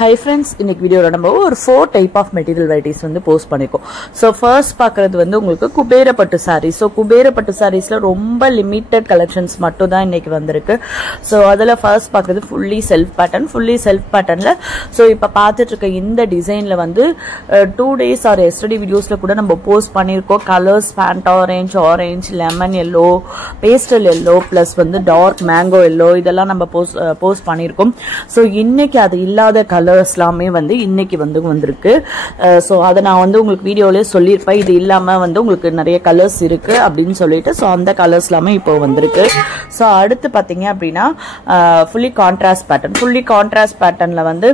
Hi friends, இன்னைக்கு வீடியோல நம்ம ஒரு 4 டைப் ஆஃப் மெட்டீரியல் வெரைட்டிஸ் வந்து போஸ்ட் பண்ணிருக்கோம். சோ ஃபர்ஸ்ட் பார்க்கிறது வந்து உங்களுக்கு குபேர பட்டு சாரி. சோ குபேர பட்டு சாரீஸ்ல ரொம்ப லிமிட்டட் கலெக்ஷன்ஸ் மட்டும் தான் இன்னைக்கு வந்திருக்கு. சோ அதுல ஃபர்ஸ்ட் பார்க்கிறது ஃபுல்லி செல்ஃப் பேட்டர்ன்ல சோ இப்ப பார்த்துட்டு இருக்க இந்த டிசைன்ல வந்து 2 days ஆர் எஸ்டர்டே வீடியோஸ்ல கூட நம்ம போஸ்ட் பண்ணிருக்கோம். Colours pant orange, lemon yellow, pastel yellow plus வந்து டார்க் மேங்கோ yellow இதெல்லாம் நம்ம போஸ்ட் பண்ணிருக்கோம். சோ இன்னைக்கு அது இல்லாத கலர்ஸ் எல்லாமே வந்து இன்னைக்கு வந்து வந்திருக்கு. சோ அத நான் வந்து உங்களுக்கு வீடியோலயே சொல்லிருப்பேன். இது இல்லாம வந்து உங்களுக்கு நிறைய கலர்ஸ் இருக்கு அப்படின்னு சொல்லிட்டு சோ அந்த கலர்ஸ் எல்லாமே இப்போ வந்திருக்கு. சோ அடுத்து பாத்தீங்க அப்படின்னா ஃபுல்லி கான்ட்ராஸ்ட் பேட்டர்ன்ல வந்து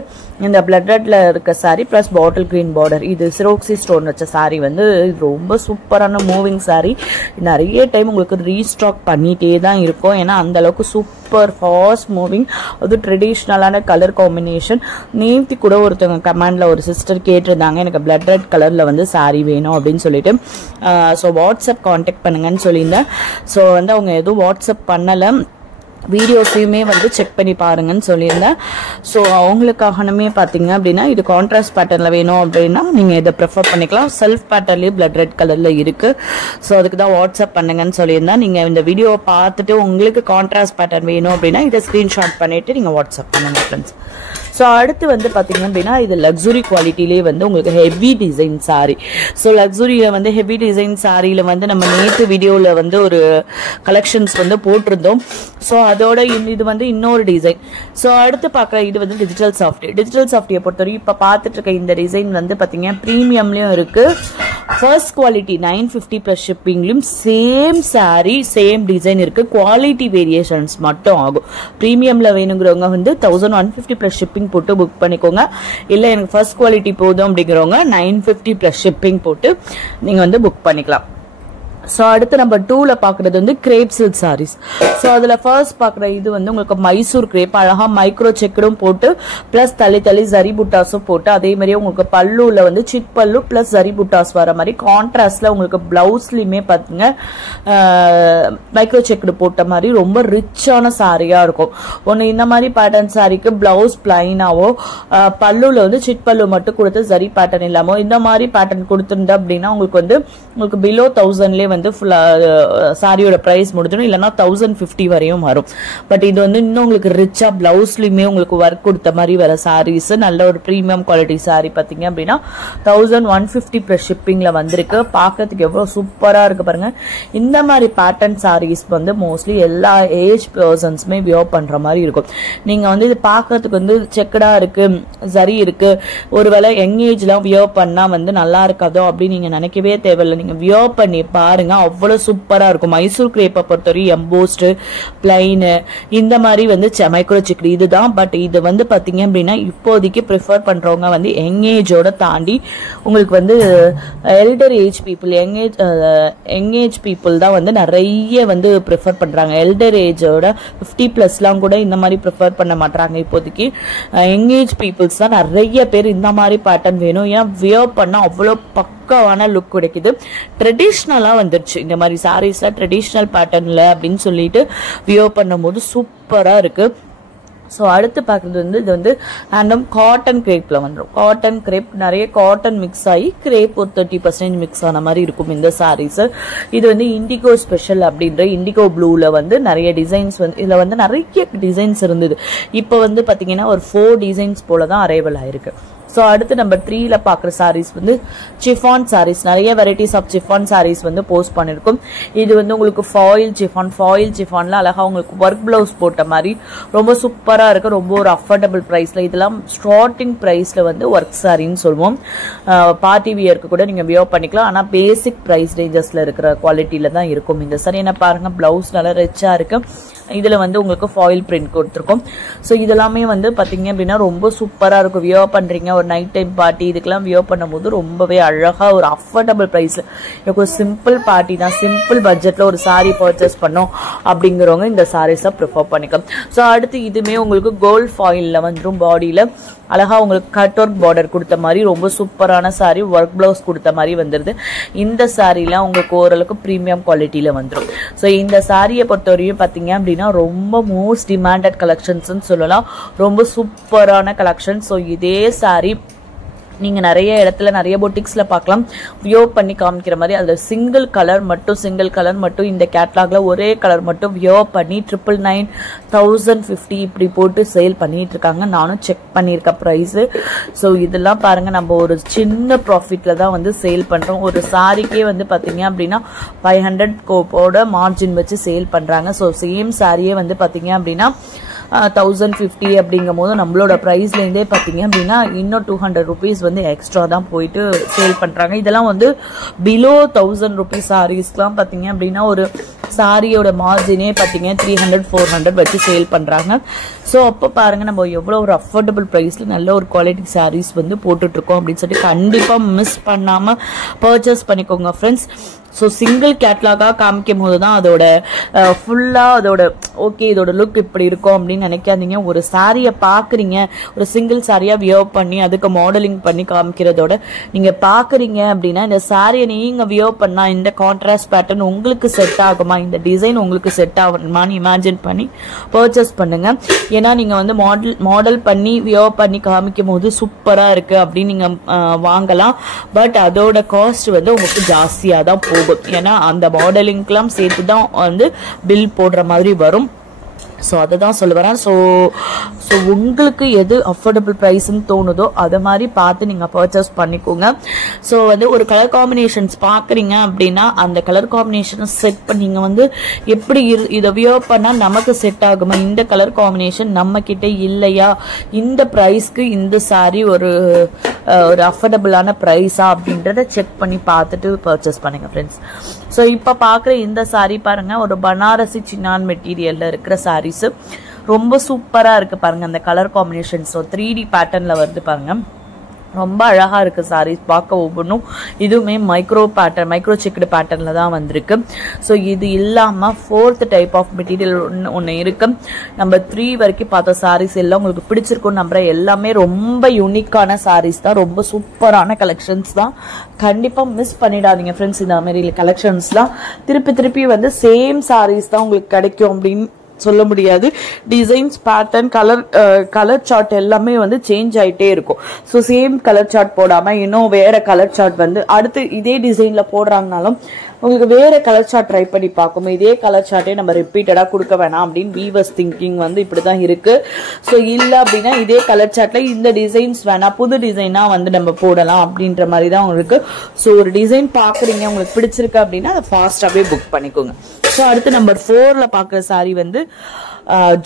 இந்த பிளட் ரெட்ல இருக்க sorry plus bottle green border, இது சிரோக்சி ஸ்டோன் வச்ச சாரி வந்து ரொம்ப சூப்பரான மூவிங் சாரி. நிறைய டைம் உங்களுக்கு ரீஸ்டாக் பண்ணிட்டே தான் இருக்கும். ஏன்னா அந்த அளவுக்கு சூப்பர் ஃபாஸ்ட் மூவிங், அது ட்ரெடிஷ்னலான கலர் காம்பினேஷன். நேத்தி கூட ஒருத்தவங்க கமெண்ட்ல ஒரு சிஸ்டர் கேட்டிருந்தாங்க எனக்கு பிளட் ரெட் கலர்ல வந்து சாரி வேணும் அப்படின்னு சொல்லிட்டு. ஸோ வாட்ஸ்அப் கான்டாக்ட் பண்ணுங்கன்னு சொல்லியிருந்தேன். ஸோ வந்து அவங்க எதுவும் வாட்ஸ்அப் பண்ணல, வீடியோஸையுமே வந்து செக் பண்ணி பாருங்கன்னு சொல்லியிருந்தேன். ஸோ அவங்களுக்காகனுமே பார்த்தீங்க அப்படின்னா இது கான்ட்ராஸ்ட் பேட்டர்ல வேணும் அப்படின்னா நீங்கள் இதை ப்ரிஃபர் பண்ணிக்கலாம். செல்ஃப் பேட்டர்லேயே பிளட் ரெட் கலர்ல இருக்கு. ஸோ அதுக்கு தான் வாட்ஸ்அப் பண்ணுங்கன்னு சொல்லியிருந்தேன். நீங்கள் இந்த வீடியோவை பார்த்துட்டு உங்களுக்கு கான்ட்ராஸ்ட் பேட்டர்ன் வேணும் அப்படின்னா இதை ஸ்க்ரீன்ஷாட் பண்ணிட்டு நீங்கள் வாட்ஸ்அப் பண்ணுங்க ஃப்ரெண்ட்ஸ். ஸோ அடுத்து வந்து பார்த்தீங்க அப்படின்னா இது லக்ஸுரி குவாலிட்டிலே வந்து உங்களுக்கு ஹெவி டிசைன் சாரி. ஸோ லக்ஸுரியில வந்து ஹெவி டிசைன் சாரியில வந்து நம்ம நேற்று வீடியோவில் வந்து ஒரு கலெக்ஷன்ஸ் வந்து போட்டிருந்தோம். ஸோ அதோட இது வந்து இன்னொரு டிசைன். ஸோ அடுத்து பார்க்குற இது வந்து டிஜிட்டல் சாஃப்டியை பொறுத்தவரைக்கும் இப்போ பார்த்துட்டு இருக்க இந்த டிசைன் வந்து பார்த்தீங்கன்னா ப்ரீமியம்லையும் இருக்கு, ஃபர்ஸ்ட் குவாலிட்டி 950 ப்ளஸ் ஷிப்பிங்லையும் சேம் சாரி சேம் டிசைன் இருக்கு. குவாலிட்டி வேரியேஷன்ஸ் மட்டும் ஆகும். ப்ரீமியம்ல வேணுங்கிறவங்க வந்து 1150 ப்ளஸ் ஷிப்பிங் போட்டு புக் பண்ணிக்கோங்க. இல்ல எனக்கு ஃபர்ஸ்ட் குவாலிட்டி போதும் அப்படிங்கிறவங்க 950 பிளஸ் ஷிப்பிங் போட்டு நீங்க வந்து புக் பண்ணிக்கலாம். ஸோ அடுத்து நம்பர் 2ல பாக்குறது வந்து கிரேப் சில்க் சாரீஸ். ஸோ அதுல ஃபர்ஸ்ட் பாக்குற இது வந்து உங்களுக்கு மைசூர் கிரேப், அழகா மைக்ரோ செக்கடும் போட்டு பிளஸ் தள்ளி ஜரி புட்டாஸும் போட்டு, அதே மாதிரி உங்களுக்கு பல்லுல வந்து சிட் பல்லு பிளஸ் ஜரி புட்டாஸ் வர மாதிரி கான்ட்ராஸ்ட்ல உங்களுக்கு பிளவுஸ்லயுமே பாத்தீங்க மைக்ரோ செக்கடு போட்ட மாதிரி ரொம்ப ரிச்சான சாரியா இருக்கும். ஒன்னு இந்த மாதிரி பேட்டர்ன் சாரிக்கு பிளவுஸ் பிளைனாவோ பல்லுல வந்து சிட் பல்லு மட்டும் கொடுத்து ஜரி பேட்டர்ன் இல்லாமோ இந்த மாதிரி பேட்டர்ன் கொடுத்துருந்தா அப்படின்னா உங்களுக்கு பிலோ 1000லேயே வந்து சாரியோட பிரைஸ் முடிஞ்சிடும். இல்லைன்னா 1050 வரையும் வரும். பட் இது வந்து இன்னும் உங்களுக்கு ரிச்சா பிளவுஸ்லயுமே உங்களுக்கு ஒர்க் கொடுத்த மாதிரி வர சாரீஸ், நல்ல ஒரு பிரீமியம் குவாலிட்டி சாரி பாத்தீங்க அப்படின்னா 1150 பிளஸ் ஷிப்பிங்ல வந்திருக்கு. பாக்கிறதுக்கு எவ்வளவு சூப்பரா இருக்கு பாருங்க. இந்த மாதிரி பேட்டர்ன் சாரீஸ் வந்து மோஸ்ட்லி எல்லா ஏஜ் பர்சன்ஸுமே வியர் பண்ற மாதிரி இருக்கும். நீங்க வந்து இது பாக்கிறதுக்கு வந்து செக்கடா இருக்கு, சரி இருக்கு, ஒருவேளை யங் ஏஜ்லாம் வியர் பண்ணா வந்து நல்லா இருக்காதோ அப்படின்னு நீங்க நினைக்கவே தேவையில்லை. நீங்க வியர் பண்ணி பாருங்க, அவ்வளவு சூப்பரா இருக்கும். மைசூர் கிரேப்பை பொறுத்தவரை எம்போஸ்ட் பிளைன் இந்த மாதிரி வந்து மைக்ரோ சிக்கரி இதுதான். பட் இது வந்து பாத்தீங்க அப்படின்னா இப்போதைக்கு ப்ரிஃபர் பண்றவங்க வந்து யங் ஏஜோட தாண்டி உங்களுக்கு வந்து elder age people, young age people தான் வந்து நிறைய வந்து ப்ரிஃபர் பண்றாங்க. எல்டர் ஏஜோட 50 பிளஸ்லாம் கூட இந்த மாதிரி ப்ரிஃபர் பண்ண மாட்டாங்க. இப்போதைக்கு யங் ஏஜ் பீப்புள்ஸ் தான் நிறைய பேர் இந்த மாதிரி பேட்டர்ன் வேணும். ஏன்னா வியர் பண்ணா அவ்வளவு பக்காவான லுக் கிடைக்குது. ட்ரெடிஷ்னலா வந்துருச்சு இந்த மாதிரி சாரீஸ்ல, ட்ரெடிஷ்னல் பேட்டர்ன்ல அப்படின்னு சொல்லிட்டு வியர் பண்ணும்போது சூப்பரா இருக்கு. ஸோ அடுத்து பார்க்குறது வந்து இது வந்து ஹேண்டம் காட்டன் கிரேப்ல வந்துடும். காட்டன் கிரேப் நிறைய காட்டன் மிக்ஸ் ஆகி கிரேப் ஒரு 30% மிக்ஸ் ஆன மாதிரி இருக்கும் இந்த சாரீஸ். இது வந்து இண்டிகோ ஸ்பெஷல் அப்படின்ற இண்டிகோ ப்ளூல வந்து நிறைய டிசைன்ஸ் வந்து இதுல வந்து நிறைய டிசைன்ஸ் இருந்தது. இப்போ வந்து பாத்தீங்கன்னா ஒரு 4 டிசைன்ஸ் போல தான் அரைவல் ஆயிருக்கு. ஸோ அடுத்து நம்பர் 3ல பாக்குற சாரீஸ் வந்து சிஃபான் சாரீஸ். நிறைய வெரைட்டிஸ் ஆஃப் சிஃபான் சாரீஸ் வந்து போஸ்ட் பண்ணிருக்கும். இது வந்து உங்களுக்கு ஃபாயில் சிஃபான்ல அழகா உங்களுக்கு ஒர்க் பிளவுஸ் போட்ட மாதிரி ரொம்ப சூப்பரா இருக்கு. ரொம்ப ஒரு அஃபோர்டபுள் பிரைஸ்ல, இதெல்லாம் ஸ்டார்டிங் பிரைஸ்ல வந்து ஒர்க் சாரின்னு சொல்லுவோம். பார்ட்டி வியருக்கு கூட நீங்க வியர் பண்ணிக்கலாம். ஆனா பேசிக் பிரைஸ் ரேஞ்சஸ்ல இருக்கிற குவாலிட்டியில தான் இருக்கும் இந்த சாரி. என்ன பாருங்க, பிளவுஸ் நல்லா ரிச்சா இருக்கு. இதுல வந்து உங்களுக்கு ஃபாயில் பிரிண்ட் கொடுத்துருக்கும். ஸோ இதெல்லாமே வந்து பாத்தீங்க அப்படின்னா ரொம்ப சூப்பரா இருக்கும். வியர் பண்றீங்க ஒரு நைட் டைம் பார்ட்டி, இதுக்கெல்லாம் வியர் பண்ணும்போது ரொம்பவே அழகா ஒரு அஃபோர்டபுள் பிரைஸ்ல எனக்கு ஒரு சிம்பிள் பார்ட்டி தான், சிம்பிள் பட்ஜெட்ல ஒரு சாரி பர்ச்சேஸ் பண்ணோம் அப்படிங்கிறவங்க இந்த சாரீஸை ப்ரிஃபர் பண்ணிக்கலாம். ஸோ அடுத்து இதுமே உங்களுக்கு கோல்ட் ஃபாயில்ல வந்துடும். பாடியில அழகா உங்களுக்கு கட் ஒர்க் பார்டர் கொடுத்த மாதிரி ரொம்ப சூப்பரான சாரி, ஒர்க் பிளவுஸ் கொடுத்த மாதிரி வந்துருது. இந்த சாரிலாம் உங்களுக்கு ஓரளவுக்கு பிரீமியம் குவாலிட்டியில வந்துடும். ஸோ இந்த சாரியை பொறுத்தவரையும் பாத்தீங்க அப்படின்னா ரொம்ப மோஸ்ட் டிமாண்டட் கலெக்ஷன்ஸ்னு சொல்லலாம். ரொம்ப சூப்பரான கலெக்ஷன். ஸோ இதே saree நீங்க நிறைய இடத்துல நிறைய பொட்டிக்ஸ்ல பார்க்கலாம். வியோ பண்ணி காமிக்கிற மாதிரி அதுல சிங்கிள் கலர் மட்டும் இந்த கேட்லாக்ல ஒரே கலர் மட்டும் வியோ பண்ணி 999 1050 இப்படி போட்டு சேல் பண்ணிட்டு இருக்காங்க. நானும் செக் பண்ணியிருக்கேன் பிரைஸ். ஸோ இதெல்லாம் பாருங்க, நம்ம ஒரு சின்ன ப்ராஃபிட்ல தான் வந்து சேல் பண்றோம். ஒரு சாரிக்கே வந்து பாத்தீங்க அப்படின்னா 500 கோப்போட மார்ஜின் வச்சு சேல் பண்றாங்க. ஸோ சேம் சாரியே வந்து பாத்தீங்க அப்படின்னா 1050 அப்படிங்கும் போது நம்மளோட பிரைஸ்ல இருந்தே பாத்தீங்க அப்படின்னா இன்னும் 200 rupees வந்து எக்ஸ்ட்ரா தான் போயிட்டு சேல் பண்றாங்க. இதெல்லாம் வந்து பிலோ 1000 rupees சாரீஸ்லாம் பாத்தீங்க அப்படின்னா ஒரு சாரியோட மார்ஜினே பாத்தீங்க 300-400 வச்சு சேல் பண்றாங்க. ஸோ அப்போ பாருங்க நம்ம எவ்வளோ ஒரு அஃபோர்டபுள் ப்ரைஸ்ல நல்ல ஒரு குவாலிட்டி சாரீஸ் வந்து போட்டுட்டு இருக்கோம் அப்படின்னு சொல்லிட்டு கண்டிப்பா மிஸ் பண்ணாம பர்ச்சேஸ் பண்ணிக்கோங்க ஃப்ரெண்ட்ஸ். ஸோ சிங்கிள் கேட்லாகா காமிக்கும் போது தான் அதோட ஃபுல்லா அதோட ஓகே இதோட லுக் இப்படி இருக்கும் அப்படின்னு நினைக்காதீங்க. ஒரு சாரியை பாக்குறீங்க, ஒரு சிங்கிள் சாரியா வியர் பண்ணி அதுக்கு மாடலிங் பண்ணி காமிக்கிறதோட நீங்க பாக்குறீங்க அப்படின்னா இந்த சாரியை நீங்க வியர் பண்ணா இந்த கான்ட்ராஸ்ட் பேட்டர்ன் உங்களுக்கு செட் ஆகுமா, இந்த டிசைன் உங்களுக்கு செட் ஆகுமான்னு இமேஜின் பண்ணி பர்ச்சேஸ் பண்ணுங்க. ஏன்னா நீங்க வந்து மாடல் பண்ணி வியர் பண்ணி காமிக்கும் போது சூப்பரா இருக்கு அப்படின்னு நீங்க வாங்கலாம். பட் அதோட காஸ்ட் வந்து உங்களுக்கு ஜாஸ்தியா தான் போகும். ஏன்னா அந்த மாடலிங்க்கெல்லாம் சேர்த்து தான் வந்து பில் போடுற மாதிரி வரும். ஸோ அதை தான் சொல்ல வரேன். ஸோ உங்களுக்கு எது அஃபோர்டபுள் ப்ரைஸ்ன்னு தோணுதோ அதை மாதிரி பார்த்து நீங்கள் பர்ச்சேஸ் பண்ணிக்கோங்க. ஸோ வந்து ஒரு கலர் காம்பினேஷன்ஸ் பார்க்குறீங்க அப்படின்னா அந்த கலர் காம்பினேஷனை செட் பண்ணி நீங்கள் வந்து எப்படி இதை வியர் பண்ணால் நமக்கு செட் ஆகுமா, இந்த கலர் காம்பினேஷன் நம்ம கிட்ட இல்லையா, இந்த ப்ரைஸ்க்கு இந்த சாரி ஒரு அஃபோர்டபுளான ப்ரைஸா அப்படின்றத செக் பண்ணி பார்த்துட்டு பர்ச்சேஸ் பண்ணுங்க ஃப்ரெண்ட்ஸ். ஸோ இப்போ பார்க்குற இந்த சாரி பாருங்க, ஒரு பனாரசி சின்னான் மெட்டீரியல்ல இருக்கிற சாரீஸ் ரொம்ப சூப்பரா இருக்கு பாருங்க. அந்த கலர் காம்பினேஷன் ஸோ 3D பேட்டர்ன்ல வருது பாருங்க, ரொம்ப அழகா இருக்கு சாரீஸ் பார்க்க. ஒவ்வொன்றும் இதுவுமே மைக்ரோ செக்குடு பேட்டர்ன்ல தான் வந்திருக்கு. ஸோ இது இல்லாம 4th டைப் ஆஃப் மெட்டீரியல் ஒன்று இருக்கு. நம்ம 3 வரைக்கும் பார்த்த சாரீஸ் எல்லாம் உங்களுக்கு பிடிச்சிருக்கும் நம்புறேன். எல்லாமே ரொம்ப யூனிக்கான சாரீஸ் தான், ரொம்ப சூப்பரான கலெக்ஷன்ஸ் தான். கண்டிப்பா மிஸ் பண்ணிடாதீங்க ஃப்ரெண்ட்ஸ். இந்த மாதிரி கலெக்ஷன்ஸ்லாம் திருப்பி வந்து சேம் சாரீஸ் தான் உங்களுக்கு கிடைக்கும் அப்படின்னு சொல்ல முடியாது. டிசைன்ஸ், பேட்டர்ன், கலர் சார்ட் எல்லாமே வந்து சேஞ்ச் ஆயிட்டே இருக்கும். ஸோ சேம் கலர் சார்ட் போடாம இன்னும் வேற கலர் சார்ட் வந்து அடுத்து இதே டிசைன்ல போடுறாங்கனாலும் உங்களுக்கு வேற கலர் சார்ட் ட்ரை பண்ணி பார்க்கும். இதே கலர் சார்ட்டே நம்ம ரிப்பீட்டடா கொடுக்க வேணாம் அப்படின்னு வீவர்ஸ் திங்கிங் வந்து இப்படிதான் இருக்கு. ஸோ இல்ல அப்படின்னா இதே கலர் சார்ட்ல இந்த டிசைன்ஸ் வேணா புது டிசைனா வந்து நம்ம போடலாம் அப்படின்ற மாதிரி தான் உங்களுக்கு. ஸோ ஒரு டிசைன் பாக்குறீங்க உங்களுக்கு பிடிச்சிருக்கு அப்படின்னா அதை ஃபாஸ்டாவே புக் பண்ணிக்கோங்க. ஸோ அடுத்து நம்பர் 4ல பாக்குற சாரி வந்து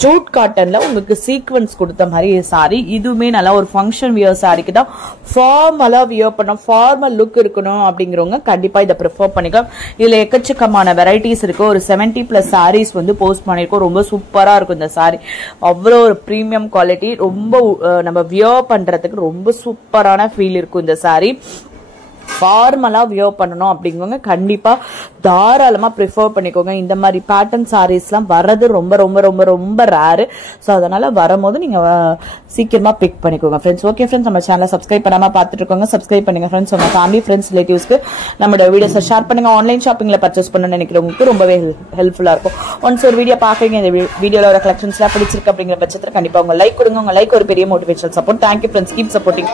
ஜூட் காட்டன்ல உங்களுக்கு சீக்வன்ஸ் கொடுத்த மாதிரி சாரி. இதுவுமே நல்லா ஒரு ஃபங்க்ஷன் வியர் சாரிக்கு தான். ஃபார்மலா வியர் பண்ண ஃபார்மல் லுக் இருக்கணும் அப்படிங்கிறவங்க கண்டிப்பா இதை ப்ரிஃபர் பண்ணிக்கலாம். இதுல எக்கச்சக்கமான வெரைட்டிஸ் இருக்கு. ஒரு 70+ சாரீஸ் வந்து போஸ்ட் பண்ணிருக்கோம். ரொம்ப சூப்பரா இருக்கும் இந்த சாரி. அவ்வளோ ஒரு பிரீமியம் குவாலிட்டி, ரொம்ப நம்ம வியர் பண்றதுக்கு ரொம்ப சூப்பரான ஃபீல் இருக்கும் இந்த சாரி. ஃபார்மலா வியர் பண்ணணும் அப்படிங்கவங்க கண்டிப்பா தாராளமா ப்ரிஃபர் பண்ணிக்கோங்க. இந்த மாதிரி பேட்டர்ன் சாரீஸ்லாம் வர்றது ரொம்ப ரொம்ப ரொம்ப ரொம்ப ரேரு. ஸோ அதனால வரும்போது நீங்க சீக்கிரமா பிக் பண்ணிக்கோங்க ஃப்ரெண்ட்ஸ். ஓகே ஃப்ரெண்ட்ஸ், நம்ம சேனலை சப்ஸ்கிரைப் பண்ணாம பார்த்துட்டு இருக்கோங்க, சப்ஸ்கிரைப் பண்ணுங்க ஃப்ரெண்ட்ஸ். உங்க ஃபேமிலி, ஃப்ரெண்ட்ஸ், ரிலேட்டிவ்ஸ்க்கு நம்மளோட வீடியோஸை ஷேர் பண்ணுங்க. ஆன்லைன் ஷாப்பிங்ல பர்ச்சேஸ் பண்ணணும்னு நினைக்கிறவங்களுக்கு ரொம்பவே ஹெல்ப்ஃபுல்லா இருக்கும். ஒன்ஸ் ஒரு வீடியோ பாக்குறீங்க, இந்த வீடியோல கலெக்ஷன்ஸ்லாம் பிடிச்சிருக்கு அப்படிங்கிற பட்சத்தில் கண்டிப்பா உங்க லைக் கொடுங்க. உங்க லைக் ஒரு பெரிய motivational support. Thank you friends, keep supporting.